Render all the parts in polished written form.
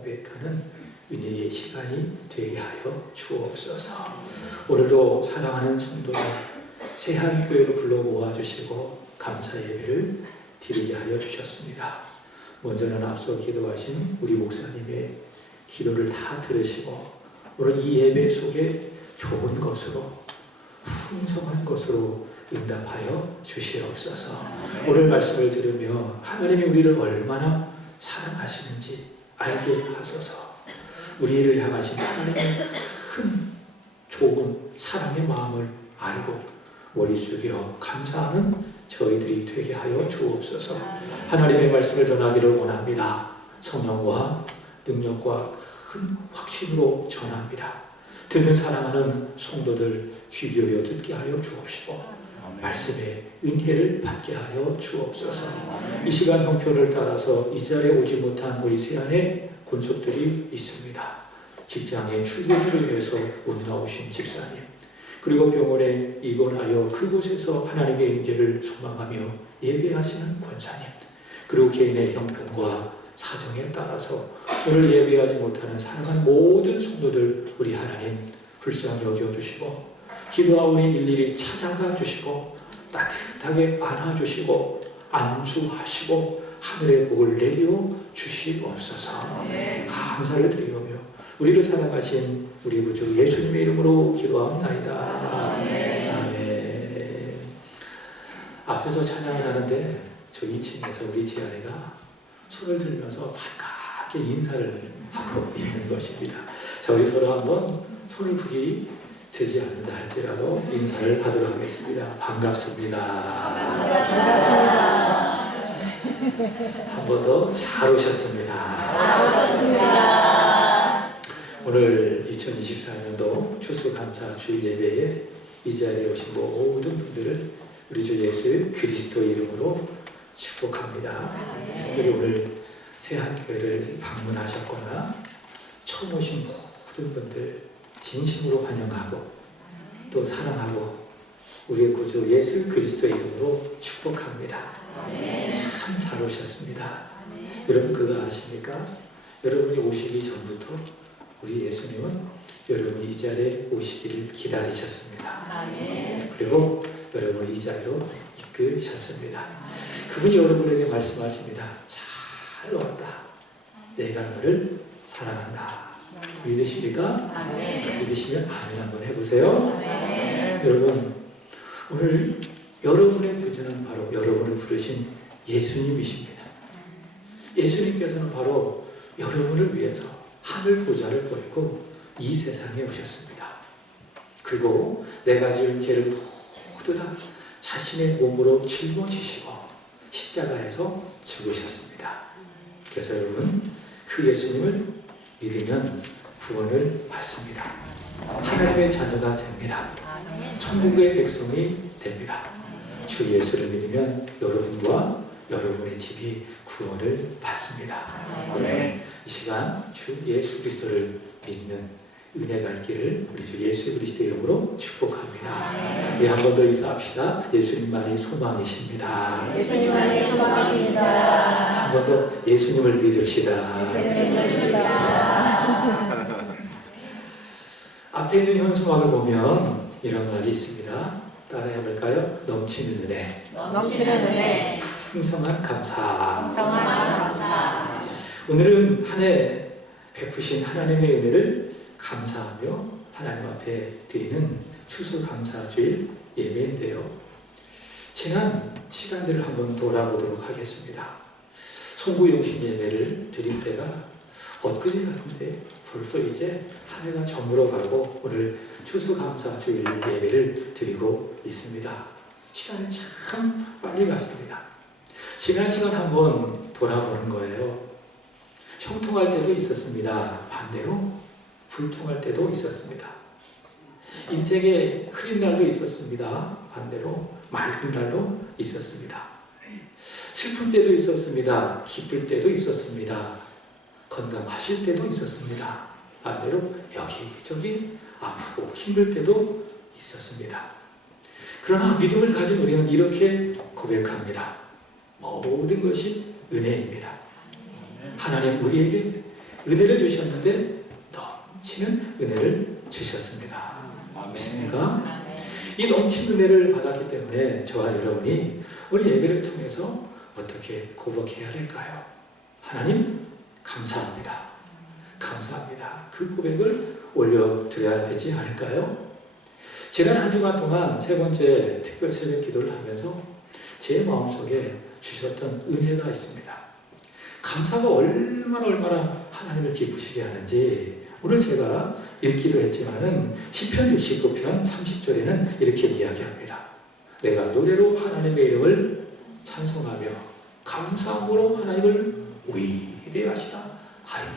고백하는 은혜의 시간이 되게 하여 주옵소서. 오늘도 사랑하는 성도들 새한교회로 불러 모아주시고 감사 예배를 드리게 하여 주셨습니다. 먼저는 앞서 기도하신 우리 목사님의 기도를 다 들으시고 오늘 이 예배 속에 좋은 것으로 풍성한 것으로 응답하여 주시옵소서. 오늘 말씀을 들으며 하나님이 우리를 얼마나 사랑하시는지 알게 하소서. 우리를 향하신 하나님의 큰 좋은 사랑의 마음을 알고 머리 숙여 감사하는 저희들이 되게 하여 주옵소서. 하나님의 말씀을 전하기를 원합니다. 성령과 능력과 큰 확신으로 전합니다. 듣는 사랑하는 성도들 귀 기울여 듣게 하여 주옵시고 말씀의 은혜를 받게 하여 주옵소서. 이 시간 형편을 따라서 이 자리에 오지 못한 우리 세안의 권속들이 있습니다. 직장에 출근으로 인해서 못 나오신 집사님, 그리고 병원에 입원하여 그곳에서 하나님의 임재를 소망하며 예배하시는 권사님, 그리고 개인의 형편과 사정에 따라서 오늘 예배하지 못하는 사랑하는 모든 성도들 우리 하나님 불쌍히 여겨주시고 기도하오니 일일이 찾아가 주시고 따뜻하게 안아주시고 안수하시고 하늘의 복을 내려 주시옵소서. 감사를 드리오며 우리를 사랑하신 우리 구주 예수님의 이름으로 기도합나이다. 아멘. 앞에서 찬양을 하는데 저 2층에서 우리 지아이가 손을 들면서 반갑게 인사를 하고 있는 것입니다. 자, 우리 서로 한번 손을 크게 되지 않는다 할지라도 인사를 하도록 하겠습니다. 반갑습니다. 한 번 더 잘 오셨습니다. 잘 오셨습니다. 오늘 2024년도 추수감사 주일 예배에 이 자리에 오신 모든 분들을 우리 주 예수 그리스도 이름으로 축복합니다. 특별히 오늘 새한교회를 방문하셨거나 처음 오신 모든 분들 진심으로 환영하고 또 사랑하고 우리의 구주 예수 그리스도 이름으로 축복합니다. 참 잘 오셨습니다. 여러분 그거 아십니까? 여러분이 오시기 전부터 우리 예수님은 여러분이 이 자리에 오시기를 기다리셨습니다. 그리고 여러분을 이 자리로 이끄셨습니다. 그분이 여러분에게 말씀하십니다. 잘 왔다. 내가 너를 사랑한다. 믿으십니까? 믿으시면 아멘 한번 해보세요. 여러분 오늘 여러분의 구주는 바로 여러분을 부르신 예수님이십니다. 예수님께서는 바로 여러분을 위해서 하늘 보좌를 버리고 이 세상에 오셨습니다. 그리고 내가 지은 죄를 모두 다 자신의 몸으로 짊어지시고 십자가에서 죽으셨습니다. 그래서 여러분 그 예수님을 믿으면 구원을 받습니다. 하나님의 자녀가 됩니다. 천국의 백성이 됩니다. 주 예수를 믿으면 여러분과 여러분의 집이 구원을 받습니다. 아멘. 이 시간 주 예수 그리스도를 믿는 은혜가 있기를 우리 주 예수 그리스도 이름으로 축복합니다. 우리 한 번 더 인사합시다. 예수님만이 소망이십니다. 예수님만이 소망이십니다. 한 번 더 예수님을 믿읍시다. 예수님을 믿읍시다. 앞에 있는 현수막을 보면 이런 말이 있습니다. 따라해 볼까요? 넘치는 은혜, 넘치는 은혜, 풍성한 감사. 풍성한 감사. 오늘은 한 해 베푸신 하나님의 은혜를 감사하며 하나님 앞에 드리는 추수감사주일 예배인데요. 지난 시간들을 한번 돌아보도록 하겠습니다. 송구영신 예배를 드릴 때가 엊그제 같은데 벌써 이제 한 해가 저물어가고 오늘 추수감사주일 예배를 드리고 있습니다. 시간이 참 빨리 갔습니다. 지난 시간 한번 돌아보는 거예요. 형통할 때도 있었습니다. 반대로 불통할 때도 있었습니다. 인생에 흐린 날도 있었습니다. 반대로 맑은 날도 있었습니다. 슬플 때도 있었습니다. 기쁠 때도 있었습니다. 건강하실 때도 있었습니다. 반대로 여기저기 아프고 힘들 때도 있었습니다. 그러나 믿음을 가진 우리는 이렇게 고백합니다. 모든 것이 은혜입니다. 하나님 우리에게 은혜를 주셨는데 넘치는 은혜를 주셨습니다. 믿습니까? 이 넘치는 은혜를 받았기 때문에 저와 여러분이 오늘 예배를 통해서 어떻게 고백해야 될까요? 하나님 감사합니다. 감사합니다. 그 고백을 올려드려야 되지 않을까요? 지난 한 주간 동안 세 번째 특별 새벽 기도를 하면서 제 마음속에 주셨던 은혜가 있습니다. 감사가 얼마나 하나님을 기쁘시게 하는지 오늘 제가 읽기도 했지만은 시편 69편 30절에는 이렇게 이야기합니다. 내가 노래로 하나님의 이름을 찬송하며 감사함으로 하나님을 위대하시다 하리니.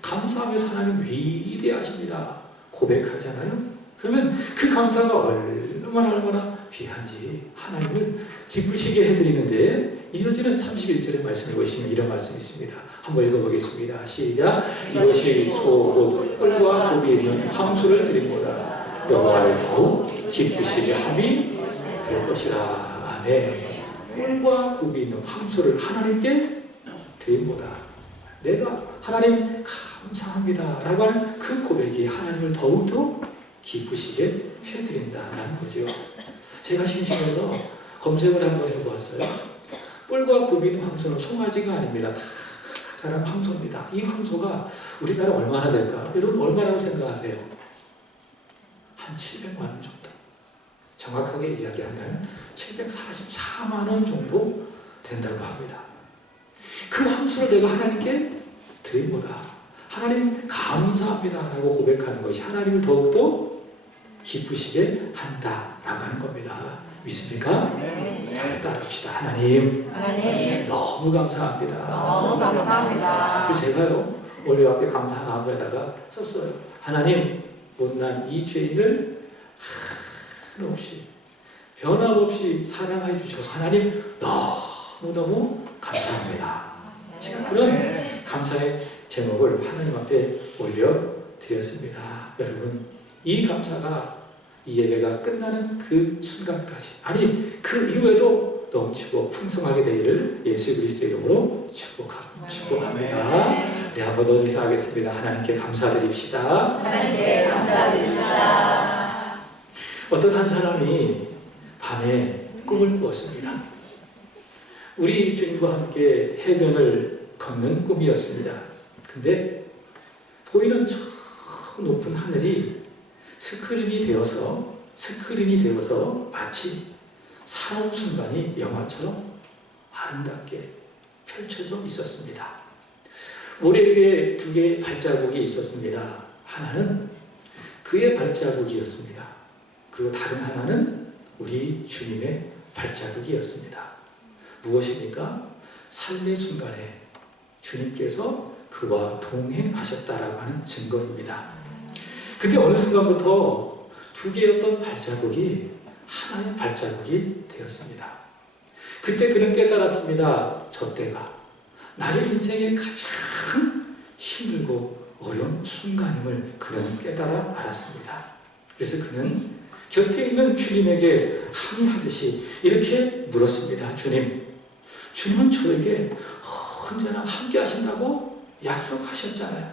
감사하면서 하나님 위대하십니다 고백하잖아요. 그러면 그 감사가 얼마나 귀한지 하나님을 기쁘시게 해드리는데, 이어지는 31절의 말씀을 보시면 이런 말씀이 있습니다. 한번 읽어보겠습니다. 시작. 이것이 소 곧 꿀과 곱이 있는 황소를 드림보다 여호와를 더욱 기쁘시게 함이 될 것이라. 아멘. 꿀과 곱이 있는 황소를 하나님께 드림보다, 내가 하나님 감사합니다 라고 하는 그 고백이 하나님을 더욱더 기쁘시게 해드린다라는 거죠. 제가 심심해서 검색을 한번 해보았어요. 뿔과 굽이 있는 황소는 송아지가 아닙니다. 다 자란 황소입니다. 이 황소가 우리나라 얼마나 될까? 여러분 얼마라고 생각하세요? 한 700만 원 정도. 정확하게 이야기한다면 744만 원 정도 된다고 합니다. 그 황소를 내가 하나님께 드림보다 하나님 감사합니다 라고 고백하는 것이 하나님을 더욱더 기쁘시게 한다라고 하는 겁니다. 믿습니까? 잘 따라합시다. 하나님 너무 감사합니다. 너무 감사합니다. 그래서 제가요 오늘 앞에 감사함에다가 썼어요. 하나님 못난 이 죄인을 한없이 변함없이 사랑해 주셔서 하나님 너무너무 감사합니다. 제가 그런 감사의 제목을 하나님 앞에 올려드렸습니다. 여러분 이 감사가 이 예배가 끝나는 그 순간까지, 아니 그 이후에도 넘치고 풍성하게 되기를 예수 그리스도의 이름으로 축복합니다. 네, 한번 더 인사하겠습니다. 하나님께 감사드립시다. 하나님께 감사드립시다. 어떤 한 사람이 밤에 꿈을 꾸었습니다. 우리 주님과 함께 해변을 걷는 꿈이었습니다. 근데 보이는 저 높은 하늘이 스크린이 되어서 마치 살아온 순간이 영화처럼 아름답게 펼쳐져 있었습니다. 모래 위에 두 개의 발자국이 있었습니다. 하나는 그의 발자국이었습니다. 그리고 다른 하나는 우리 주님의 발자국이었습니다. 무엇입니까? 삶의 순간에 주님께서 그와 동행하셨다라고 하는 증거입니다. 근데 어느 순간부터 두 개였던 발자국이 하나의 발자국이 되었습니다. 그때 그는 깨달았습니다. 저 때가 나의 인생의 가장 힘들고 어려운 순간임을 그는 깨달아 알았습니다. 그래서 그는 곁에 있는 주님에게 항의하듯이 이렇게 물었습니다. 주님은 저에게 언제나 함께 하신다고 약속하셨잖아요.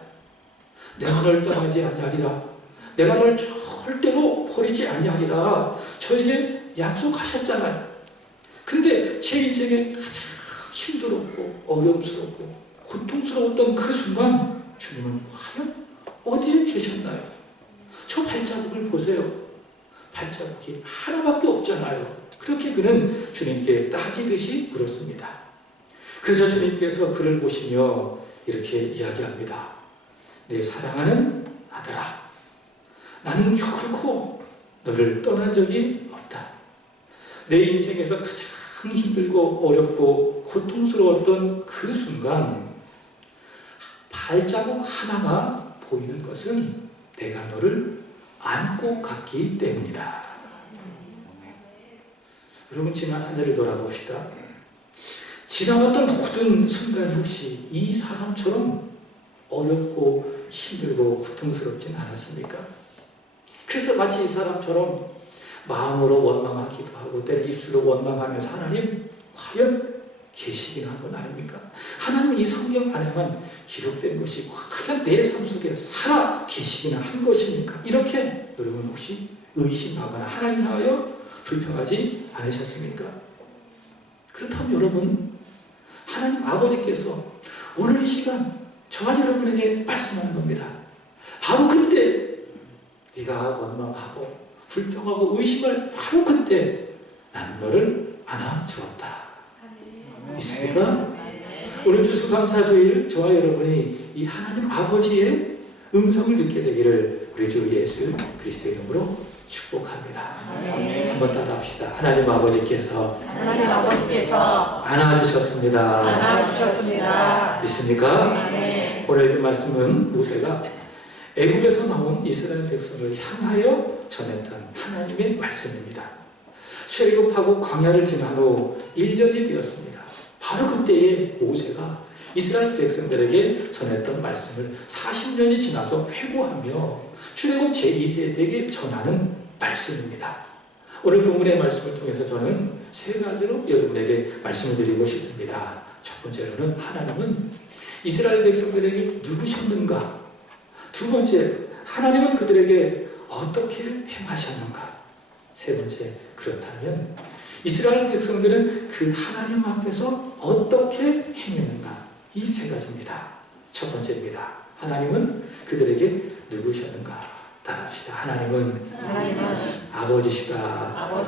내가 널 떠나지 아니하리라. 내가 널 절대로 버리지 아니하리라. 저에게 약속하셨잖아요. 근데 제 인생에 가장 힘들었고 어려움스럽고 고통스러웠던 그 순간 주님은 과연 어디에 계셨나요? 저 발자국을 보세요. 발자국이 하나밖에 없잖아요. 그렇게 그는 주님께 따지듯이 물었습니다. 그래서 주님께서 그를 보시며 이렇게 이야기합니다. 내 사랑하는 아들아, 나는 결코 너를 떠난 적이 없다. 내 인생에서 가장 힘들고 어렵고 고통스러웠던 그 순간 발자국 하나가 보이는 것은 내가 너를 안고 갔기 때문이다. 여러분 지난 한 해를 돌아봅시다. 지나갔던 모든 순간이 혹시 이 사람처럼 어렵고 힘들고 고통스럽진 않았습니까? 그래서 마치 이 사람처럼 마음으로 원망하기도 하고 때로 입술로 원망하면서 하나님 과연 계시긴 한 건 아닙니까? 하나님은 이 성경 안에만 기록된 것이 과연 내 삶 속에 살아 계시기나 한 것입니까? 이렇게 여러분 혹시 의심하거나 하나님 향하여 불평하지 않으셨습니까? 그렇다면 여러분, 하나님 아버지께서 오늘 이 시간 저와 여러분에게 말씀하는 겁니다. 바로 그때 네가 원망하고 불평하고 의심할 바로 그때 나는 너를 안아주었다. 있습니까? 오늘 추수감사주일 저와 여러분이 이 하나님 아버지의 음성을 듣게 되기를 우리 주 예수 그리스도의 이름으로 축복합니다. 한번 따라합시다. 하나님 아버지께서 안아주셨습니다. 믿습니까? 오늘 그 말씀은 모세가 애굽에서 나온 이스라엘 백성을 향하여 전했던 하나님의 말씀입니다. 출애굽하고 광야를 지난 후 1년이 되었습니다. 바로 그때에 모세가 이스라엘 백성들에게 전했던 말씀을 40년이 지나서 회고하며 출애굽 제2세대에게 전하는 말씀입니다. 오늘 본문의 말씀을 통해서 저는 세 가지로 여러분에게 말씀을 드리고 싶습니다. 첫 번째로는 하나님은 이스라엘 백성들에게 누구셨는가? 두 번째, 하나님은 그들에게 어떻게 행하셨는가? 세 번째, 그렇다면 이스라엘 백성들은 그 하나님 앞에서 어떻게 행했는가? 이 세 가지입니다. 첫 번째입니다. 하나님은 그들에게 누구셨는가? 따라합시다. 하나님은 아버지시다.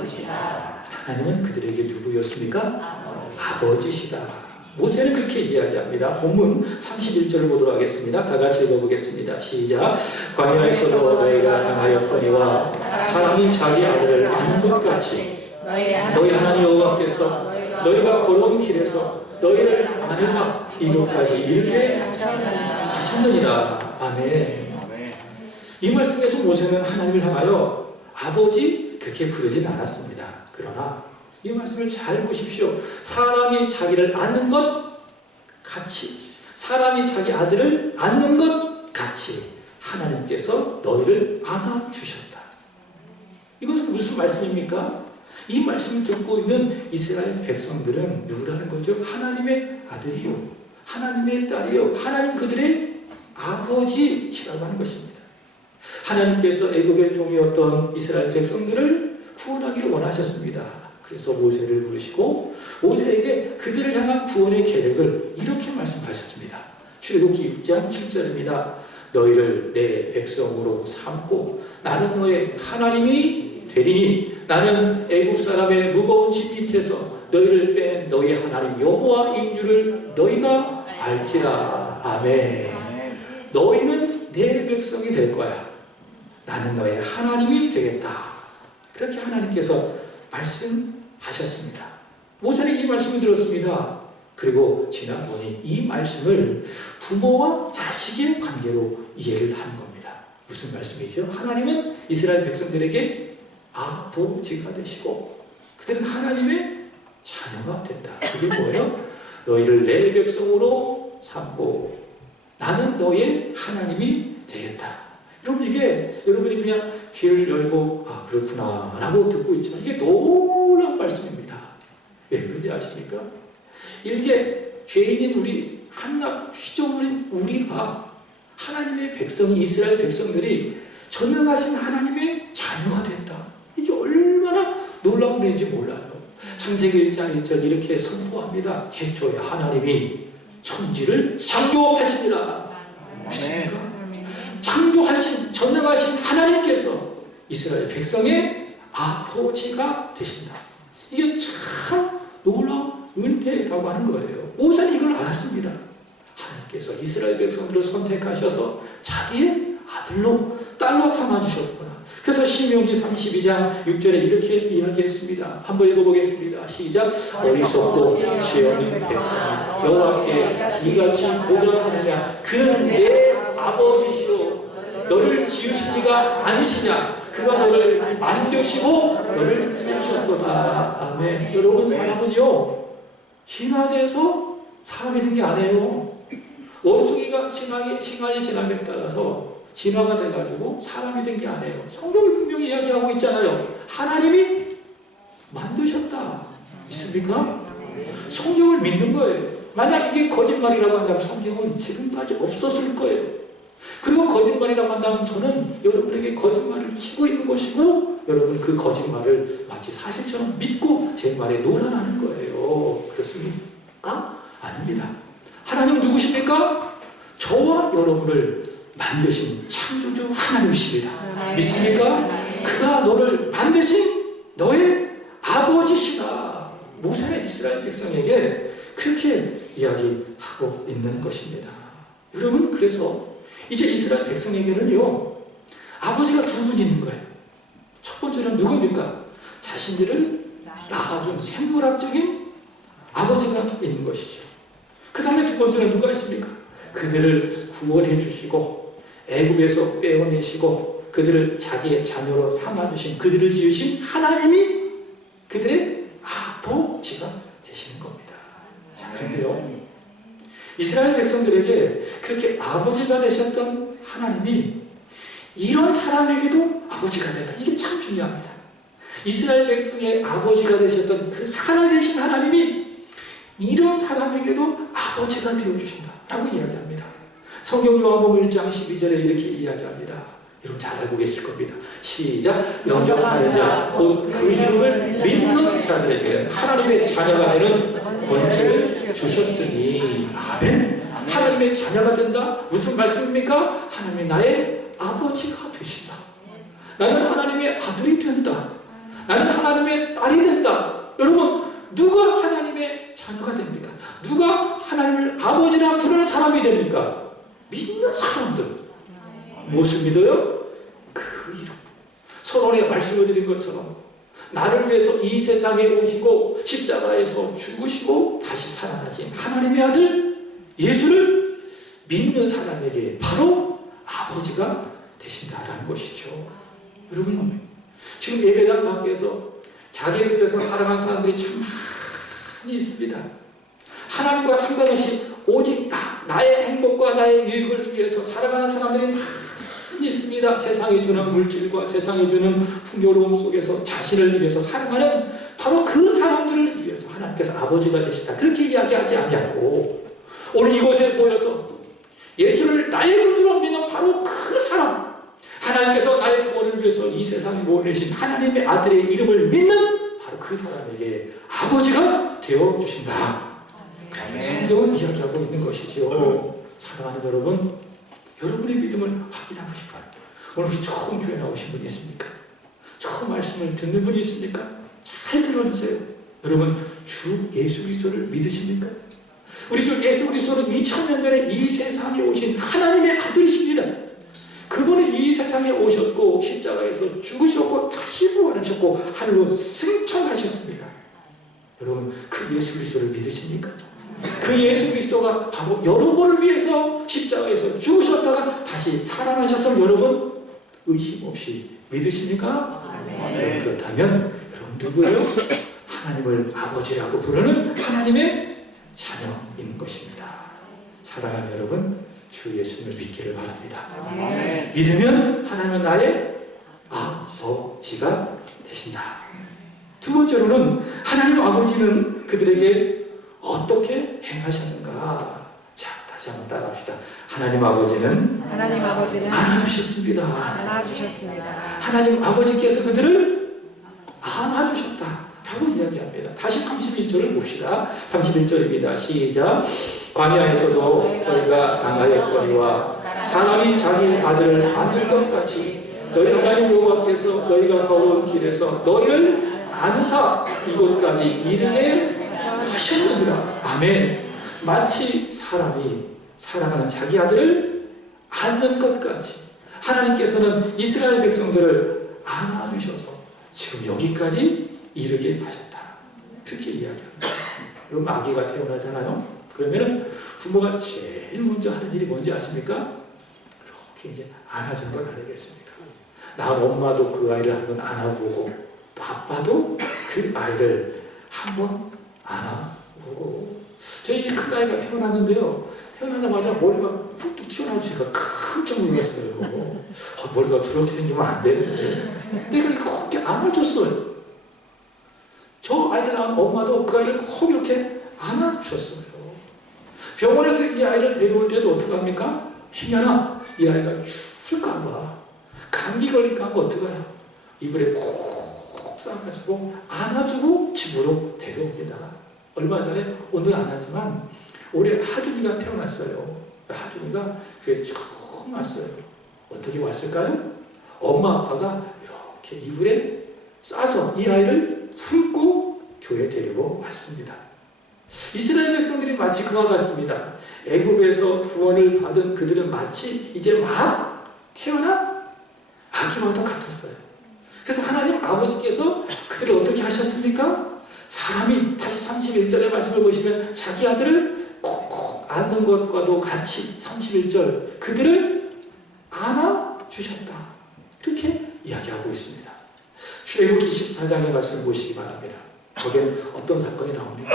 하나님은 그들에게 누구였습니까? 아버지시다. 모세는 그렇게 이야기합니다. 본문 31절을 보도록 하겠습니다. 다 같이 읽어보겠습니다. 시작. 광야에서도 너희가 당하였거니와 사람이 자기 아들을 안는 것 같이 너희 하나님 여호와께서 너희가 걸어온 길에서 너희를 안으사 이곳까지 이르게 하셨느니라. 아멘. 이 말씀에서 모세는 하나님을 향하여 아버지 그렇게 부르진 않았습니다. 그러나 이 말씀을 잘 보십시오. 사람이 자기를 안는 것 같이, 사람이 자기 아들을 안는 것 같이 하나님께서 너희를 안아주셨다. 이것은 무슨 말씀입니까? 이 말씀을 듣고 있는 이스라엘 백성들은 누구라는 거죠? 하나님의 아들이요, 하나님의 딸이요, 하나님 그들의 아버지시라고 하는 것입니다. 하나님께서 애굽의 종이었던 이스라엘 백성들을 구원하기를 원하셨습니다. 그래서 모세를 부르시고 모세에게 그들을 향한 구원의 계획을 이렇게 말씀하셨습니다. 출애굽기 6장 7절입니다. 너희를 내 백성으로 삼고 나는 너의 하나님이 되리니 나는 애굽 사람의 무거운 짐 밑에서 너희를 뺀 너희 하나님 여호와인 줄을 너희가 알지라. 아멘. 너희는 내 백성이 될 거야. 나는 너의 하나님이 되겠다. 그렇게 하나님께서 말씀하셨습니다. 모세는 이 말씀을 들었습니다. 그리고 지나보니 이 말씀을 부모와 자식의 관계로 이해를 하는 겁니다. 무슨 말씀이죠? 하나님은 이스라엘 백성들에게 아버지가 되시고 그들은 하나님의 자녀가 된다. 그게 뭐예요? 너희를 내 백성으로 삼고 나는 너의 하나님이 되겠다. 여러분 이게 여러분이 그냥 귀를 열고 그렇구나 라고 듣고 있지만 이게 놀라운 말씀입니다. 왜 그런지 아십니까? 이게 죄인인 우리 한낱 휘저어버린 우리가 하나님의 백성 이스라엘 백성들이 전능하신 하나님의 자녀가 됐다. 이게 얼마나 놀라운 일인지 몰라요. 창세기 1장 1절 이렇게 선포합니다. 태초에 하나님이 천지를 창조하시니라. 믿습니까? 창조하신 전능하신 하나님께서 이스라엘 백성의 아버지가 되신다. 이게 참 놀라운 은혜라고 하는 거예요. 모세는 이걸 알았습니다. 하나님께서 이스라엘 백성들을 선택하셔서 자기의 아들로 딸로 삼아주셨구나. 그래서 신명기 32장 6절에 이렇게 이야기했습니다. 한번 읽어보겠습니다. 시작. 어리석고 죄 없는 백성아 여호와께 이같이 고백하느냐. 그는 내 아버지시로 너를 지으신 이가 아니시냐. 그가 너를 만드시고 너를 세우셨도다. 아멘. 여러분 사람은요 진화돼서 사람이 된 게 아니에요. 원숭이가 시간이 지남에 따라서 진화가 돼가지고 사람이 된 게 아니에요. 성경이 분명히 이야기하고 있잖아요. 하나님이 만드셨다. 믿습니까? 성경을 믿는 거예요. 만약 이게 거짓말이라고 한다면 성경은 지금까지 없었을 거예요. 그리고 거짓말이라고 한다면 저는 여러분에게 거짓말을 치고 있는 것이고 여러분 그 거짓말을 마치 사실처럼 믿고 제 말에 놀아나는 거예요. 그렇습니까? 아닙니다. 하나님 누구십니까? 저와 여러분을 만드신 창조주 하나님이십니다. 믿습니까? 그가 너를 만드신 너의 아버지시다. 모세는 이스라엘 백성에게 그렇게 이야기하고 있는 것입니다. 여러분, 그래서 이제 이스라엘 백성에게는요, 아버지가 두 분이 있는 거예요. 첫 번째는 누굽니까? 자신들을 낳아준 생물학적인 아버지가 있는 것이죠. 그 다음에 두 번째는 누가 있습니까? 그들을 구원해 주시고 애굽에서 빼어내시고 그들을 자기의 자녀로 삼아주신 그들을 지으신 하나님이 그들의 아버지가 되시는 겁니다. 자, 그런데요, 이스라엘 백성들에게 그렇게 아버지가 되셨던 하나님이 이런 사람에게도 아버지가 된다. 이게 참 중요합니다. 이스라엘 백성의 아버지가 되셨던 그 살아계신 하나님이 이런 사람에게도 아버지가 되어주신다라고 이야기합니다. 성경 요한복음 1장 12절에 이렇게 이야기합니다. 여러분 잘 알고 계실 겁니다. 시작. 영접하는 자 곧 그 이름을 믿는 자들에게 하나님의 자녀가 되는 권세를 주셨으니. 아멘. 하나님의 자녀가 된다? 무슨 말씀입니까? 하나님이 나의 아버지가 되신다. 나는 하나님의 아들이 된다. 나는 하나님의 딸이 된다. 여러분, 누가 하나님의 자녀가 됩니까? 누가 하나님을 아버지라 부르는 사람이 됩니까? 믿는 사람들. 무엇을 믿어요? 그 이름. 서론에 말씀을 드린 것처럼 나를 위해서 이 세상에 오시고 십자가에서 죽으시고 다시 살아나신 하나님의 아들 예수를 믿는 사람에게 바로 아버지가 되신다라는 것이죠. 여러분, 지금 예배당 밖에서 자기를 위해서 살아가는 사람들이 참 많이 있습니다. 하나님과 상관없이 오직 나의 행복과 나의 유익을 위해서 살아가는 사람들이 많이 있습니다. 세상에 주는 물질과 세상에 주는 풍요로움 속에서 자신을 위해서 살아가는 바로 그 사람들을 위해서 하나님께서 아버지가 되시다. 그렇게 이야기하지 아니하고 오늘 이곳에 모여서 예수를 나의 구주로 믿는 바로 그 사람, 하나님께서 나의 구원을 위해서 이 세상에 보내신 하나님의 아들의 이름을 믿는 바로 그 사람에게 아버지가 되어주신다. 그렇게 성경은 이야기하고 있는 것이죠. 사랑하는 여러분, 여러분의 믿음을 확인하고 싶어요. 오늘 처음 교회 나오신 분이 있습니까? 처음 말씀을 듣는 분이 있습니까? 잘 들어주세요. 여러분, 주 예수 그리스도를 믿으십니까? 우리 주 예수 그리스도는 2000년 전에 이 세상에 오신 하나님의 아들이십니다. 그분은 이 세상에 오셨고 십자가에서 죽으셨고 다시 부활하셨고 하늘로 승천하셨습니다. 여러분, 그 예수 그리스도를 믿으십니까? 그 예수 그리스도가 바로 여러분을 위해서 십자가에서 죽으셨다가 다시 살아나셨을 여러분 의심 없이 믿으십니까? 네. 그렇다면 여러분 누구예요? 하나님을 아버지라고 부르는 하나님의 자녀인 것입니다. 사랑하는 여러분, 주 예수님을 믿기를 바랍니다. 네. 믿으면 하나님은 나의 아버지가 되신다. 두 번째로는 하나님 아버지는 그들에게 어떻게 행하셨는가? 자, 다시 한번 따라합시다. 하나님 아버지는 안아주셨습니다. 하나님 아버지께서 그들을 안아주셨다 라고 이야기합니다. 다시 31절을 봅시다. 31절입니다. 시작. 광야에서도 너희가 당하였거니와 사람이 자기 아들을 안는 것 같이 너희 하나님 여호와께서 너희가 걸어온 길에서 너희를 안사 이곳까지 이르게 하셨느니라. 아멘. 마치 사람이 사랑하는 자기 아들을 안는 것 같이 하나님께서는 이스라엘 백성들을 안아주셔서 지금 여기까지 이르게 하셨다. 그렇게 이야기합니다. 여러분, 아기가 태어나잖아요. 그러면 부모가 제일 먼저 하는 일이 뭔지 아십니까? 이렇게 이제 안아주는 걸 알겠습니까? 나 엄마도 그 아이를 한번 안아보고 또 아빠도 그 아이를 한번 안아보고. 저희 큰 아이가 태어났는데요. 태어나자마자 머리가 툭툭 튀어나오니까 깜짝 놀랐어요. 머리가 저렇게 생기면 안 되는데 내가 이렇게 안아줬어요. 저 아이를 낳은 엄마도 그 아이를 꼭 이렇게 안아주셨어요. 병원에서 이 아이를 데려올 때도 어떡합니까? 행여나 이 아이가 죽을까봐, 감기 걸릴까봐 어떡해요? 이불에 콕 싸가지고 안아주고 집으로 데려옵니다. 얼마 전에 오늘 안 하지만 올해 하준이가 태어났어요. 하준이가 교회에 처음 왔어요. 어떻게 왔을까요? 엄마 아빠가 이렇게 이불에 싸서 이 아이를 품고 교회에 데리고 왔습니다. 이스라엘 백성들이 마치 그와 같습니다. 애굽에서 구원을 받은 그들은 마치 이제 막 태어난 아기와도 같았어요. 그래서 하나님 아버지께서 그들을 어떻게 하셨습니까? 사람이, 다시 31절의 말씀을 보시면 자기 아들을 콕콕 안는 것과도 같이 31절 그들을 안아주셨다. 이렇게 이야기하고 있습니다. 출애굽기 14장의 말씀을 보시기 바랍니다. 거기에는 어떤 사건이 나옵니까?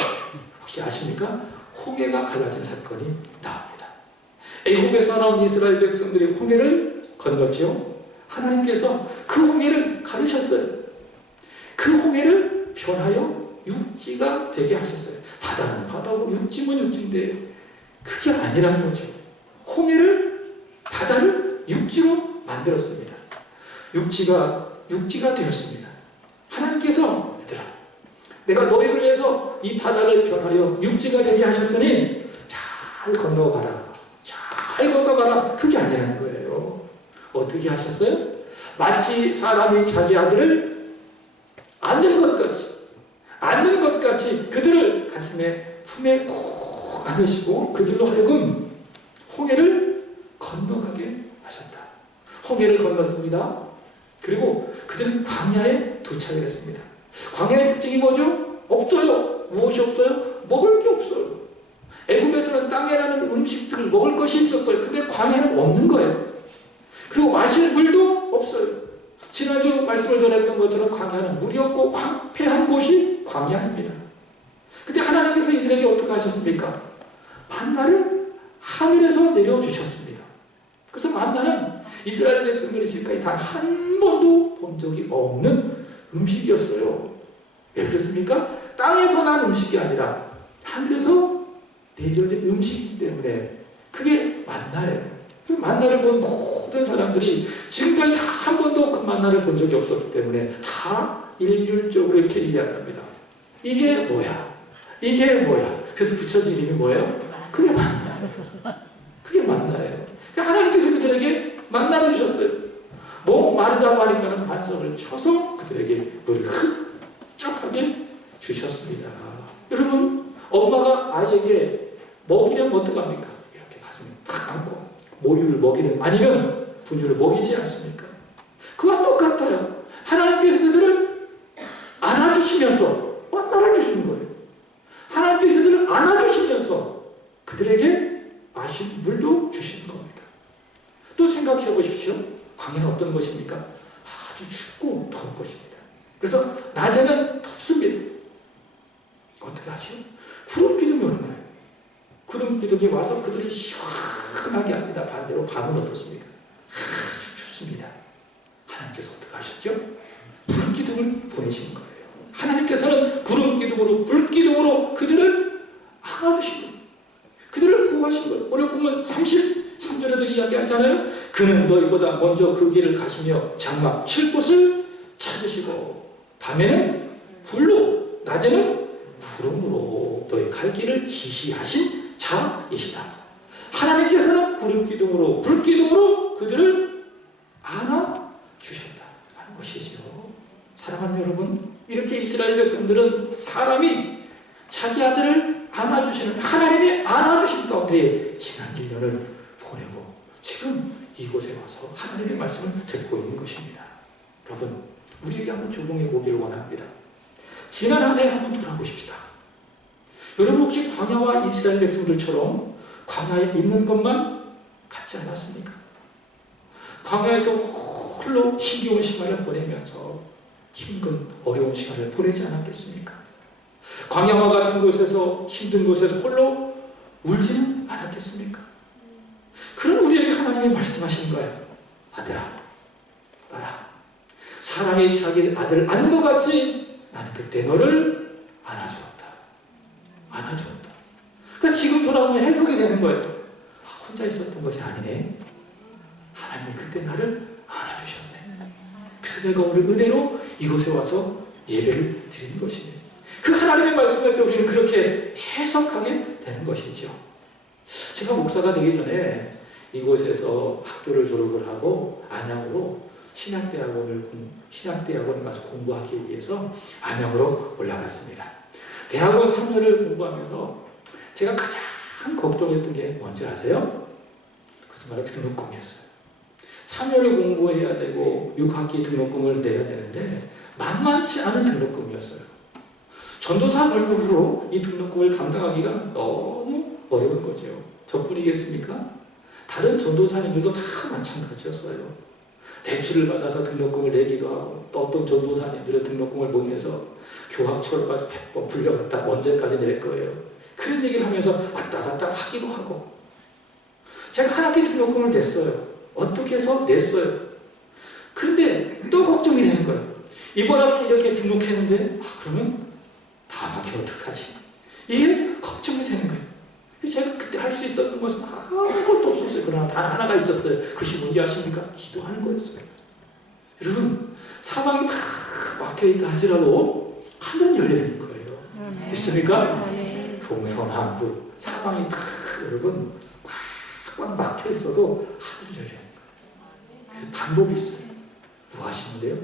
혹시 아십니까? 홍해가 갈라진 사건이 나옵니다. 애굽에서 나온 이스라엘 백성들이 홍해를 건넜지요. 하나님께서 그 홍해를 가르셨어요. 그 홍해를 변하여 육지가 되게 하셨어요. 바다는 바다고 육지면 육지인데 그게 아니라는 거죠. 홍해를, 바다를 육지로 만들었습니다. 육지가 되었습니다. 하나님께서 얘들아, 내가 너희를 위해서 이 바다를 변하여 육지가 되게 하셨으니 잘 건너가라. 잘 건너가라. 그게 아니라는 거예요. 어떻게 하셨어요? 마치 사람이 자기 아들을 안는 것 같이 그들을 가슴에 품에 꼭 안으시고 그들로 하여금 홍해를 건너가게 하셨다. 홍해를 건넜습니다. 그리고 그들은 광야에 도착을 했습니다. 광야의 특징이 뭐죠? 없어요. 무엇이 없어요? 먹을 게 없어요. 애굽에서는 땅에 나는 음식들을 먹을 것이 있었어요. 근데 광야는 없는 거예요. 그리고 마실 물도 없어요. 지난주 말씀을 전했던 것처럼 광야는 물이 없고 황폐한 곳이 광야입니다. 근데 하나님께서 이들에게 어떻게 하셨습니까? 만나를 하늘에서 내려주셨습니다. 그래서 만나는 이스라엘 백성들이 지금까지 단 한 번도 본 적이 없는 음식이었어요. 왜 그렇습니까? 땅에서 난 음식이 아니라 하늘에서 내려진 음식이기 때문에 그게 만나예요. 만나를 본 모든 사람들이 지금까지 다 한 번도 그 만나를 본 적이 없었기 때문에 다 일률적으로 이렇게 이야기합니다. 이게 뭐야? 이게 뭐야? 그래서 붙여진 이름이 뭐예요? 그게 만나예요. 그게 만나예요. 하나님께서 그들에게 만나를 주셨어요. 목 마르다고 하니까는 반석을 쳐서 그들에게 물을 흡족하게 주셨습니다. 여러분, 엄마가 아이에게 먹이면 어떡합니까? 이렇게 가슴에 탁 안고 모유를 먹이든 아니면 분유를 먹이지 않습니까? 그와 똑같아요. 하나님께서 그들을 안아주시면서 만나를 주시는 거예요. 하나님께서 그들을 안아주시면서 그들에게 마실 물도 주시는 겁니다. 또 생각해 보십시오. 광야는 어떤 것입니까? 아주 춥고 더운 것입니다. 그래서 낮에는 덥습니다. 어떻게 하죠? 구름 기둥이 오는 거예요. 구름 기둥이 와서 그들을 시원하게 합니다. 반대로 밤은 어떻습니까? 아주 춥습니다. 하나님께서 어떻게 하셨죠? 불 기둥을 보내신 거예요. 하나님께서는 구름 기둥으로, 불 기둥으로 그들을 안아주신 거예요. 그들을 보호하신 거예요. 오늘 보면 33절에도 이야기하잖아요. 그는 너희보다 먼저 그 길을 가시며 장막 칠 곳을 찾으시고 밤에는 불로 낮에는 구름으로 너희 갈 길을 지시하신 자이시다. 하나님께서는 구름 기둥으로 불 기둥으로 그들을 안아주셨다는 것이죠. 사랑하는 여러분, 이렇게 이스라엘 백성들은 사람이 자기 아들을 안아주시는, 하나님이 안아주신 가운데 지난 1년을 보내고 지금 이곳에 와서 하나님의 말씀을 듣고 있는 것입니다. 여러분, 우리에게 한번 적용해 보기를 원합니다. 지난 한 해 한번 돌아보십시다. 여러분 혹시 광야와 이스라엘 백성들처럼 광야에 있는 것만 같지 않았습니까? 광야에서 홀로 힘겨운 시간을 보내면서 힘든 어려운 시간을 보내지 않았겠습니까? 광야와 같은 곳에서 힘든 곳에서 홀로 울지는 않았겠습니까? 그럼 우리에게 하나님이 말씀하시는 거예요. 아들아, 나라. 사람이 자기 아들을 안는 것 같이 나는 그때 너를 안아주었다. 안아주었다. 그러니까 지금 돌아보면 해석이 되는 거예요. 혼자 있었던 것이 아니네. 하나님이 그때 나를 안아주셨네. 그래서 내가 오늘 은혜로 이곳에 와서 예배를 드리는 것이네. 그 하나님의 말씀을 우리는 그렇게 해석하게 되는 것이죠. 제가 목사가 되기 전에 이곳에서 학교를 졸업을 하고 안양으로 신학대학원에 가서 공부하기 위해서 안양으로 올라갔습니다. 대학원 3년을 공부하면서 제가 가장 걱정했던 게 뭔지 아세요? 그것은 바로 등록금이었어요. 3년을 공부해야 되고 6학기 등록금을 내야 되는데 만만치 않은 등록금이었어요. 전도사 월급으로 이 등록금을 감당하기가 너무 어려운 거죠. 저뿐이겠습니까? 다른 전도사님들도 다 마찬가지였어요. 대출을 받아서 등록금을 내기도 하고 또 어떤 전도사님들은 등록금을 못 내서 교학처를 봐서 100번 불려갔다 언제까지 낼 거예요. 그런 얘기를 하면서 왔다 갔다 하기도 하고 제가 한 학기 등록금을 냈어요. 어떻게 해서 냈어요. 근데 또 걱정이 되는 거예요. 이번 학기 이렇게 등록했는데 그러면 다음 학기 어떡하지? 이게 걱정이 되는 거예요. 제가 그때 할 수 있었던 것은 아무것도 없었어요. 그러나 단 하나가 있었어요. 그것이 뭔지 아십니까? 기도하는 거였어요. 여러분, 사방이 다 막혀있다 하지라도 하늘은 열려있는 거예요. 믿습니까? 동서남북 사방이 다 여러분 꽉 막혀있어도 하늘이 열려있는 거예요. 그래서 방법이 있어요. 뭐 하시면 돼요?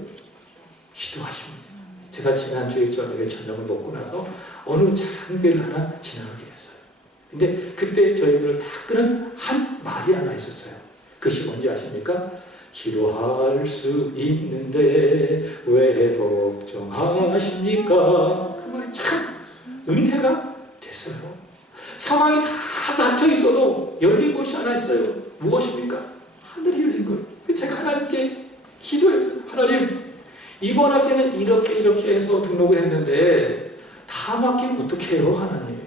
기도하시면 돼요. 제가 지난주에 저녁을 먹고 나서 어느 작은 교회를 하나 지나가게 됐어요. 근데 그때 저희들을 다 끄는 한 말이 하나 있었어요. 그것이 뭔지 아십니까? 기도할 수 있는데 왜 걱정하십니까? 그 말이 참 은혜가 됐어요. 상황이 다 막혀 있어도 열린 곳이 하나 있어요. 무엇입니까? 하늘이 열린 거예요. 제가 하나님께 기도했어요. 하나님, 이번 학기는 이렇게 해서 등록을 했는데 다음 학기는 어떻게 해요, 하나님?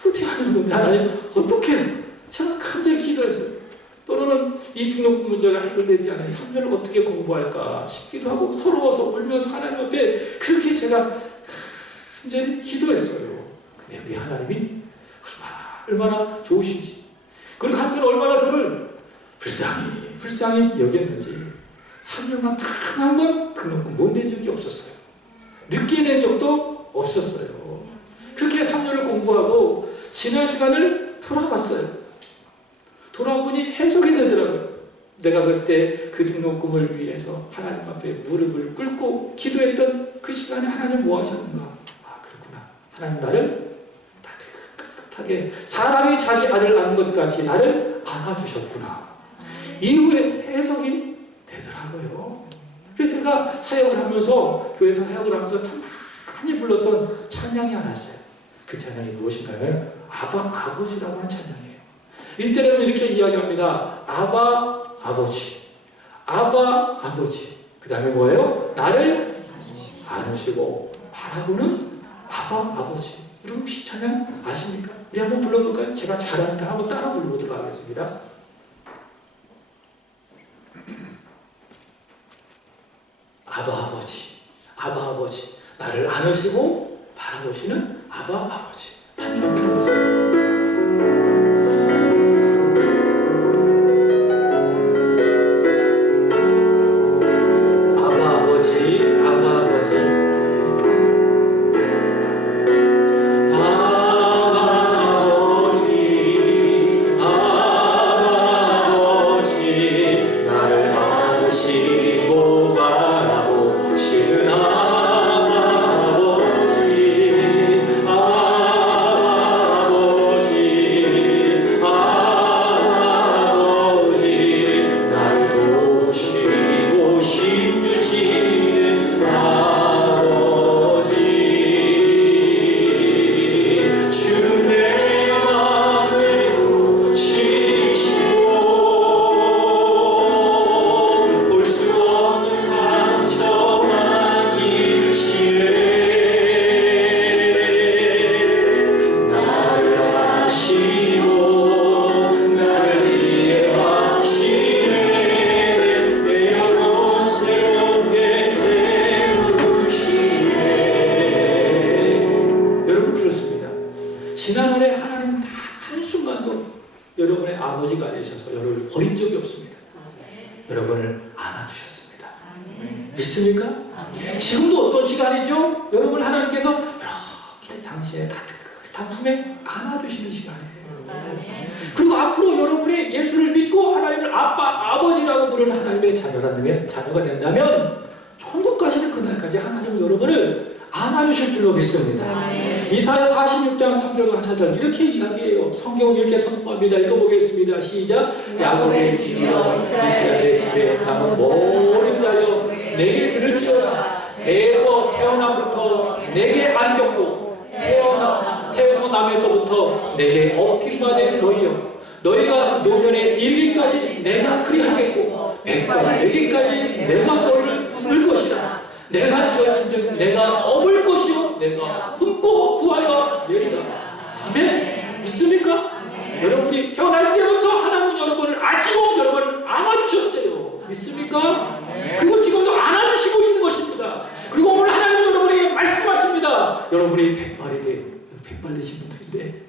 어떻게 하는 건데, 하나님, 어떻게 해요? 제가 간절히 기도했어요. 또는 이 등록금 문제가 해결되지 않은 3년을 어떻게 공부할까 싶기도 하고 서러워서 울면서 하나님 앞에 그렇게 제가 간절히 기도했어요. 근데 우리 하나님이 얼마나 좋으신지, 그리고 한편 얼마나 저를 불쌍히 여겼는지 3년간 단 한 번 등록금 못 낸 적이 없었어요. 늦게 낸 적도 없었어요. 그렇게 3년을 공부하고 지난 시간을 돌아봤어요. 돌아보니 해석이 되더라고요. 내가 그때 그 등록금을 위해서 하나님 앞에 무릎을 꿇고 기도했던 그 시간에 하나님 뭐 하셨는가? 그렇구나. 하나님 나를 따뜻하게 사람이 자기 아들 낳는 것 같이 나를 안아주셨구나. 이후에 해석이 되더라고요. 그래서 제가 사역을 하면서 교회에서 사역을 하면서 참 많이 불렀던 찬양이 하나 있어요. 그 찬양이 무엇인가요? 아버지라고 하는 찬양이에요. 1절에는 이렇게 이야기합니다. 아버지. 그 다음에 뭐예요? 나를 안으시고 바라보는 아버지. 여러분 혹시 찬양 아십니까? 우리 한번 불러볼까요? 제가 잘하니까 한번 따라 불러보도록 하겠습니다. 아버지. 나를 안으시고 바라보시는 아버지. 한번 불러보세요. 볼 수 여러분을 안아주셨습니다. 믿습니까? 지금도 어떤 시간이죠? 여러분 하나님께서 이렇게 당신의 따뜻한 품에 안아주시는 시간이에요. 그리고 앞으로 여러분이 예수를 믿고 하나님을 아빠, 아버지라고 부르는 하나님의 자녀가 된다면 천국 가시는 그날까지 하나님은 여러분을 안아주실 줄로 믿습니다. 이사야 46장 3절과 4절 이렇게 이야기해요. 성경은 이렇게 선포합니다. 읽어보겠습니다. 시작. 야곱의 집이여 이스라엘의 집에 남은 모든 자여 내게 들을지어다. 배에서 태어남부터 내게 안겼고 태소남에서부터 내게 업힌바된 너희여 너희가 노년에 이르기까지 내가 그리하겠고 백발에 이르기까지 내가 너희를 품을 것이다. 내가 지었은즉 내가 업을 것이요 내가 품고 구하여 내리라. 아멘. 믿습니까? 여러분이 태어날 때부터 하나님은 여러분을 아시고 여러분을 안아주셨대요. 믿습니까? 그리고 지금도 안아주시고 있는 것입니다. 그리고 오늘 하나님은 여러분에게 말씀하십니다. 여러분이 백발이 돼요. 백발 되신 분들인데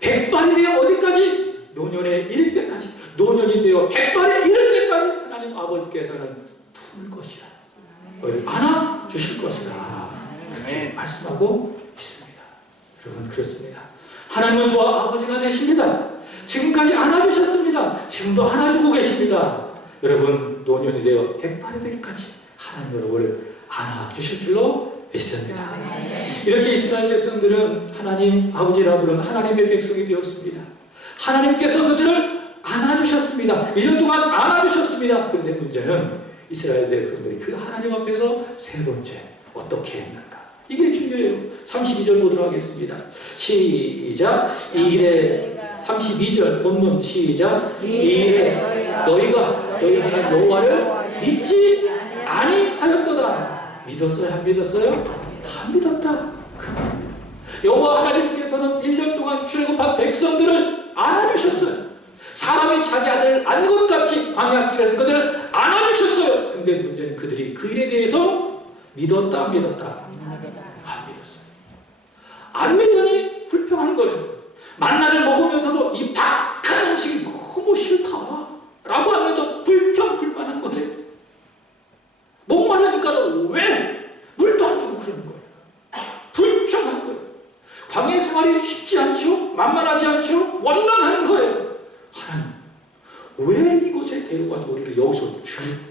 백발이 되어 어디까지? 노년에 이를 때까지. 노년이 되어 백발에 이를 때까지 하나님 아버지께서는 품을 것이라. 너희를 안아주실 것이라. 그렇게 말씀하고 있습니다. 여러분 그렇습니다. 하나님은 저와 아버지가 되십니다. 지금까지 안아주셨습니다. 지금도 안아주고 계십니다. 여러분 노년이 되어 백발이 되기까지 하나님 여러분을 안아주실 줄로 믿습니다. 이렇게 이스라엘 백성들은 하나님 아버지라 부르는 하나님의 백성이 되었습니다. 하나님께서 그들을 안아주셨습니다. 1년 동안 안아주셨습니다. 그런데 문제는 이스라엘 백성들이 그 하나님 앞에서 세 번째 어떻게 했는가? 이게 중요해요. 32절 보도록 하겠습니다. 시작. 이 일에 32절 본문 시작. 이 일에 너희가 너희 하나님 여호와를 믿지 아니하였도다. 믿었어요? 안 믿었어요? 안 믿었다. 그 말입니다. 여호와 하나님께서는 1년 동안 출애굽한 백성들을 안아주셨어요. 사람이 자기 아들을 안 것 같이 광야길에서 그들을 안아주셨어요. 근데 문제는 그들이 그 일에 대해서 믿었다 안 믿었다? 안 믿었어요. 안 믿으니 불평한 거예요. 만나를 먹으면서도 이 박한 음식이 너무 싫다 라고 하면서 불평불만한 거예요. 목마르니까 왜 물도 안 주고 그러는 거예요. 불평한 거예요. 광야 생활이 쉽지 않죠? 만만하지 않죠? 원망하는 거예요. 하나님, 왜 이곳에 데려가서 우리를 여기서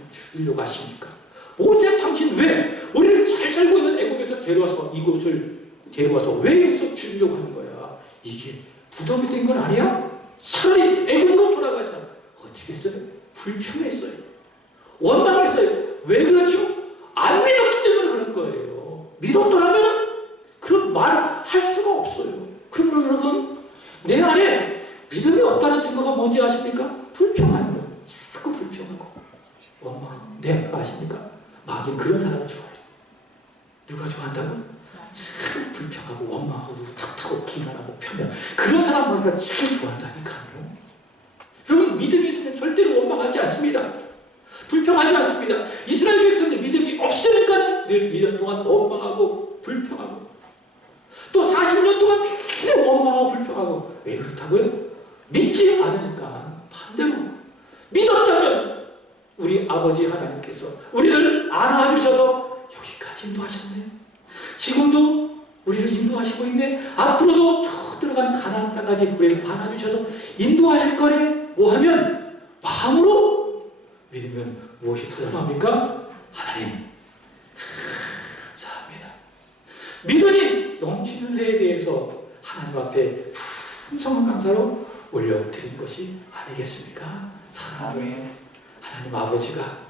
죽이려고 하십니까? 모세 당신 왜 우리를 잘 살고 있는 애굽에서 데려와서 이곳을 데려와서 왜 여기서 죽이려고 하는 거야? 이게 부담이 된 건 아니야? 차라리 애굽으로 돌아가자. 어떻게 했어요? 불평했어요. 원망했어요. 왜 그렇죠? 안 믿었기 때문에 그런 거예요. 믿었더라면 그런 말을 할 수가 없어요. 그러므로 여러분 내 안에 믿음이 없다는 증거가 뭔지 아십니까? 불평하는 거예요. 자꾸 불평하고 원망하고. 내가 아십니까? 마귀는 그런 사람을 좋아해요. 누가 좋아한다고? 참 불평하고 원망하고 탓하고 기만하고 편면 그런 사람마다 참 좋아한다니까요. 여러분 믿음이 있으면 절대로 원망하지 않습니다. 불평하지 않습니다. 이스라엘 백성들 믿음이 없으니까 늘 1년 동안 원망하고 불평하고 또 40년 동안 계속 원망하고 불평하고. 왜 그렇다고요? 믿지 않으니까. 반대로 믿었다면 우리 아버지 하나님께서 우리를 안아주셔서 여기까지 인도하셨네. 지금도 우리를 인도하시고 있네. 앞으로도 저 들어가는 가나안 땅까지 우리를 안아주셔서 인도하실 거래. 뭐하면? 마음으로 믿으면 무엇이 터져나옵니까? 하나님 감사합니다. 믿으니 넘치는 내에 대해서 하나님 앞에 풍성한 감사로 올려드린 것이 아니겠습니까? 사랑하는 하나님 아버지가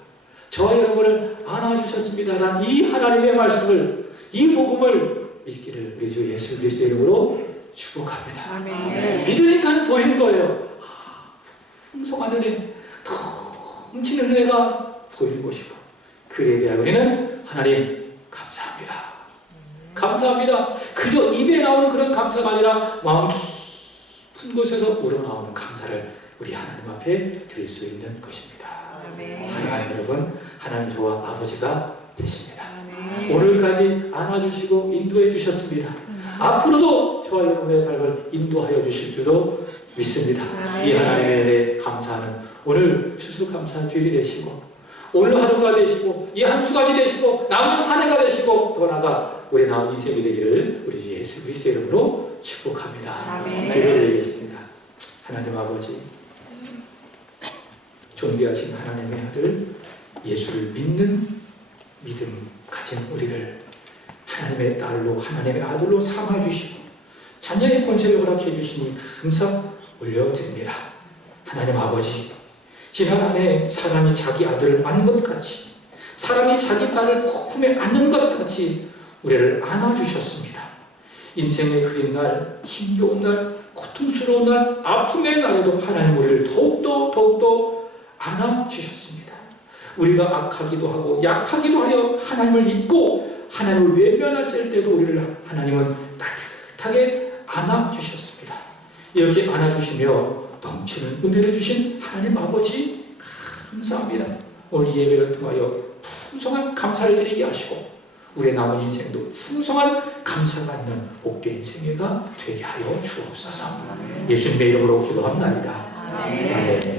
저와 여러분을 안아주셨습니다라는 이 하나님의 말씀을, 이 복음을 믿기를 우리 주 예수 그리스도의 이름으로 축복합니다. 아멘. 믿으니까 보이는 거예요. 풍성한 은혜, 넘치는 은혜가 보이는 것이고, 그에 대한 우리는 하나님 감사합니다. 감사합니다. 그저 입에 나오는 그런 감사가 아니라 마음 깊은 곳에서 우러나오는 감사를 우리 하나님 앞에 드릴 수 있는 것입니다. 아멘. 사랑하는 여러분, 하나님 저와 아버지가 되십니다. 아멘. 오늘까지 안아주시고 인도해 주셨습니다. 앞으로도 저와 여러분의 삶을 인도하여 주실 줄도 믿습니다. 이 하나님의 은혜에 감사하는 오늘 추수감사주일이 되시고 오늘 하루가 되시고 이 한 주간이 되시고 남은 한 해가 되시고 더 나아가 우리 남은 인생이 되기를 우리 주 예수 그리스도의 이름으로 축복합니다. 기도드리겠습니다. 하나님 아버지, 존귀하신 하나님의 아들 예수를 믿는 믿음 가진 우리를 하나님의 딸로 하나님의 아들로 삼아주시고 자녀의 권세를 허락해 주시니 감사 올려드립니다. 하나님 아버지, 지난 한 해 사람이 자기 아들을 안는 것 같이 사람이 자기 딸을 품에 안는 것 같이 우리를 안아주셨습니다. 인생의 흐린 날, 힘겨운 날, 고통스러운 날, 아픔의 날에도 하나님 우리를 더욱더 안아주셨습니다. 우리가 악하기도 하고 약하기도 하여 하나님을 잊고 하나님을 외면했을 때도 우리를 하나님은 따뜻하게 안아주셨습니다. 이렇게 안아주시며 넘치는 은혜를 주신 하나님 아버지 감사합니다. 오늘 이 예배를 통하여 풍성한 감사를 드리게 하시고 우리의 남은 인생도 풍성한 감사가 있는 복된 생애가 되게 하여 주옵소서. 예수님의 이름으로 기도합니다. 아멘.